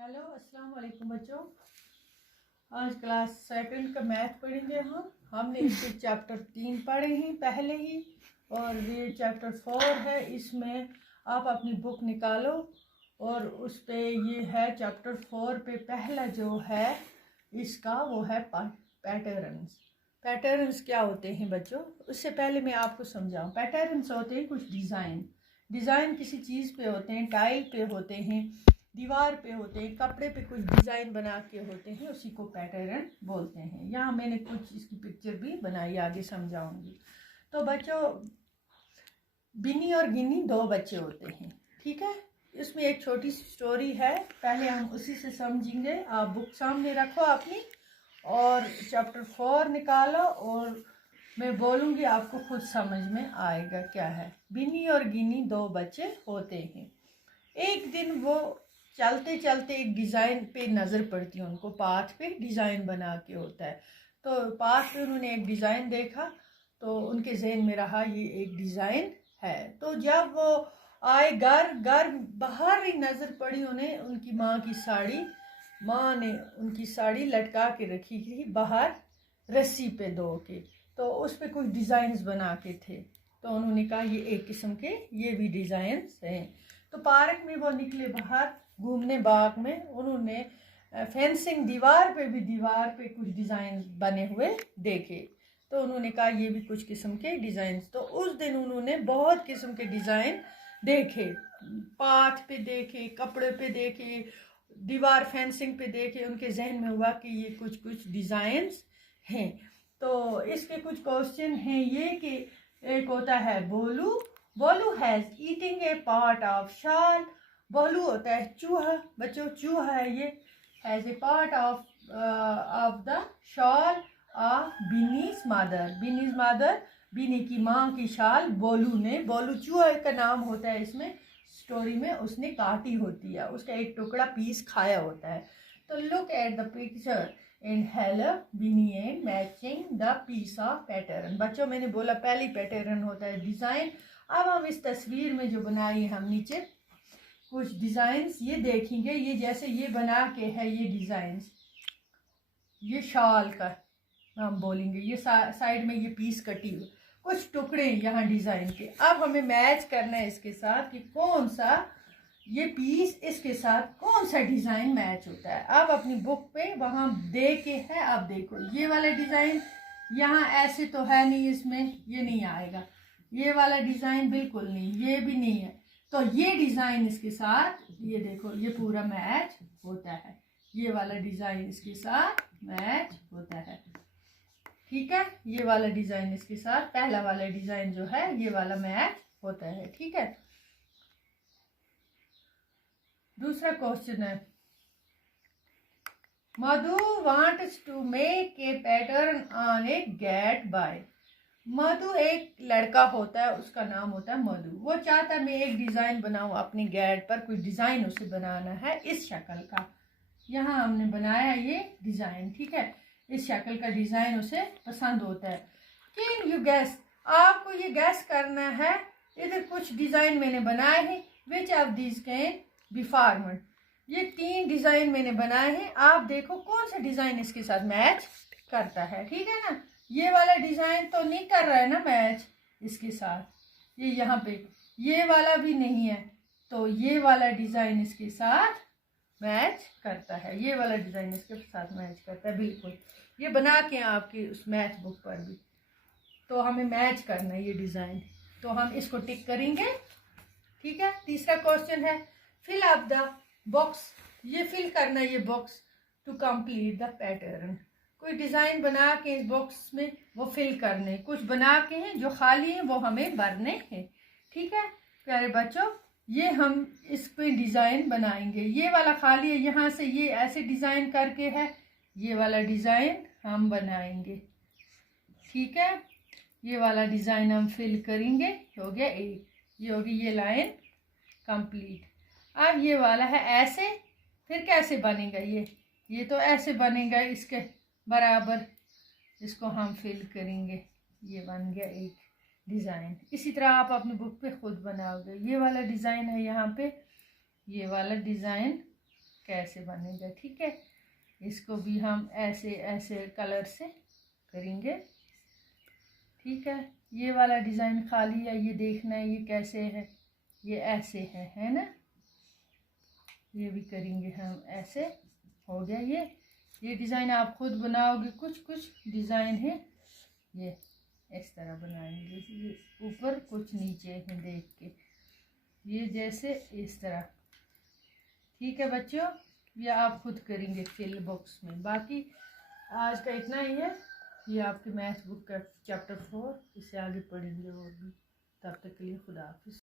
Hello अस्सलाम वालेकुम बच्चों। आज क्लास सेकंड का मैथ पढ़ेंगे हमने इसके चैप्टर 3 पढ़े हैं पहले ही, और ये चैप्टर 4 है। इसमें आप अपनी बुक निकालो और उस पे ये है चैप्टर 4 पे पहला जो है इसका वो है पैटर्न्स। पैटर्न्स क्या होते हैं बच्चों, उससे पहले मैं आपको समझाऊं। पैटर्न्स होते हैं कुछ डिज़ाइन किसी चीज़ पे होते हैं, टाइल पे होते हैं, दीवार पे होते हैं, कपड़े पे कुछ डिज़ाइन बना के होते हैं, उसी को पैटर्न बोलते हैं। यहाँ मैंने कुछ इसकी पिक्चर भी बनाई, आगे समझाऊंगी। तो बच्चों, बिन्नी और गिन्नी दो बच्चे होते हैं, ठीक है। इसमें एक छोटी सी स्टोरी है, पहले हम उसी से समझेंगे। आप बुक सामने रखो अपनी और चैप्टर 4 निकालो और मैं बोलूँगी, आपको खुद समझ में आएगा क्या है। बिन्नी और गिन्नी दो बच्चे होते हैं। एक दिन वो चलते चलते एक डिज़ाइन पे नज़र पड़ती है उनको, पाथ पे डिज़ाइन बना के होता है। तो पाथ पे उन्होंने एक डिज़ाइन देखा तो उनके जहन में रहा ये एक डिज़ाइन है। तो जब वो आए घर बाहर ही नज़र पड़ी उन्हें उनकी माँ की साड़ी। माँ ने उनकी साड़ी लटका के रखी थी बाहर रस्सी पे दो के, तो उस पे कुछ डिज़ाइंस बना के थे। तो उन्होंने कहा ये एक किस्म के ये भी डिज़ाइंस हैं। तो पार्क में वो निकले बाहर घूमने, बाग में उन्होंने फेंसिंग दीवार पे कुछ डिज़ाइन बने हुए देखे। तो उन्होंने कहा ये भी कुछ किस्म के डिज़ाइंस। तो उस दिन उन्होंने बहुत किस्म के डिज़ाइन देखे, पाथ पे देखे, कपड़े पे देखे, दीवार फेंसिंग पे देखे। उनके जहन में हुआ कि ये कुछ डिज़ाइंस हैं। तो इसके कुछ क्वेश्चन हैं ये कि एक होता है Bolu has eating a part of shawl. Bolu होता है चूहा, बच्चों चूहा है ये। Has a part of the shawl of Binny's mother, Binny की माँ की शाल बोलू चूहा का नाम होता है इसमें स्टोरी में, उसने काटी होती है, उसका एक टुकड़ा पीस खाया होता है। तो look at the picture and help Binny and matching the piece of pattern. बच्चों मैंने बोला पहली पैटर्न होता है डिज़ाइन। अब हम इस तस्वीर में जो बनाई है हम नीचे कुछ डिज़ाइंस ये देखेंगे। ये जैसे ये बना के है ये डिज़ाइंस, ये शॉल का हम बोलेंगे, ये साइड में ये पीस कटी हुई, कुछ टुकड़े यहाँ डिज़ाइन के। अब हमें मैच करना है इसके साथ कि कौन सा ये पीस इसके साथ कौन सा डिज़ाइन मैच होता है। अब अपनी बुक पे वहाँ दे के है, अब देखो ये वाला डिज़ाइन यहाँ ऐसे तो है नहीं, इसमें ये नहीं आएगा। ये वाला डिज़ाइन बिल्कुल नहीं, ये भी नहीं है। तो ये डिज़ाइन इसके साथ ये देखो ये पूरा मैच होता है, ये वाला डिज़ाइन इसके साथ मैच होता है, ठीक है। ये वाला डिज़ाइन इसके साथ पहला वाला डिज़ाइन जो है ये वाला मैच होता है, ठीक है। दूसरा क्वेश्चन है Madhu wants to make a pattern on a gate by. Madhu एक लड़का होता है, उसका नाम होता है मधु। वो चाहता है मैं एक डिज़ाइन बनाऊं अपनी गेट पर, कुछ डिज़ाइन उसे बनाना है इस शक्ल का। यहाँ हमने बनाया ये डिज़ाइन, ठीक है। इस शक्ल का डिज़ाइन उसे पसंद होता है। कैन यू गैस, आपको ये गैस करना है। इधर कुछ डिज़ाइन मैंने बनाए हैं, which of these can be formed. ये 3 डिज़ाइन मैंने बनाए हैं, आप देखो कौन सा डिज़ाइन इसके साथ मैच करता है, ठीक है ना। ये वाला डिज़ाइन तो नहीं कर रहा है ना मैच इसके साथ, ये यहाँ पे ये वाला भी नहीं है, तो ये वाला डिज़ाइन इसके साथ मैच करता है, ये वाला डिज़ाइन इसके साथ मैच करता है बिल्कुल। ये बना के आपकी उस मैथ बुक पर भी, तो हमें मैच करना है ये डिज़ाइन, तो हम इसको टिक करेंगे, ठीक है। तीसरा क्वेश्चन है फिल अप द बॉक्स। ये फिल करना है ये box to complete the pattern. कोई डिज़ाइन बना के इस बॉक्स में वो फिल करने, कुछ बना के हैं जो खाली हैं वो हमें भरने हैं, ठीक है प्यारे बच्चों। ये हम इस पे डिज़ाइन बनाएंगे, ये वाला खाली है, यहाँ से ये ऐसे डिज़ाइन करके है, ये वाला डिज़ाइन हम बनाएंगे, ठीक है। ये वाला डिज़ाइन हम फिल करेंगे, हो गया एक, ये होगी ये लाइन कंप्लीट। अब ये वाला है ऐसे, फिर कैसे बनेगा ये तो ऐसे बनेगा इसके बराबर, इसको हम फिल करेंगे, ये बन गया एक डिज़ाइन। इसी तरह आप अपनी बुक पे खुद बनाओगे। ये वाला डिज़ाइन है यहाँ पे, ये वाला डिज़ाइन कैसे बनेगा। ठीक है, इसको भी हम ऐसे ऐसे कलर से करेंगे। ठीक है, ये वाला डिज़ाइन खाली है, ये देखना है ये कैसे है, ये ऐसे है ना। ये भी करेंगे हम ऐसे। हो गया ये डिज़ाइन आप खुद बनाओगे। कुछ कुछ डिज़ाइन है ये इस तरह बनाएंगे, ये ऊपर कुछ नीचे है देख के, ये जैसे इस तरह। ठीक है बच्चों, ये आप खुद करेंगे फिल बॉक्स में। बाकी आज का इतना ही है। ये आपकी मैथ बुक का चैप्टर 4, इससे आगे पढ़ेंगे और भी। तब तक के लिए खुदा हाफिज़।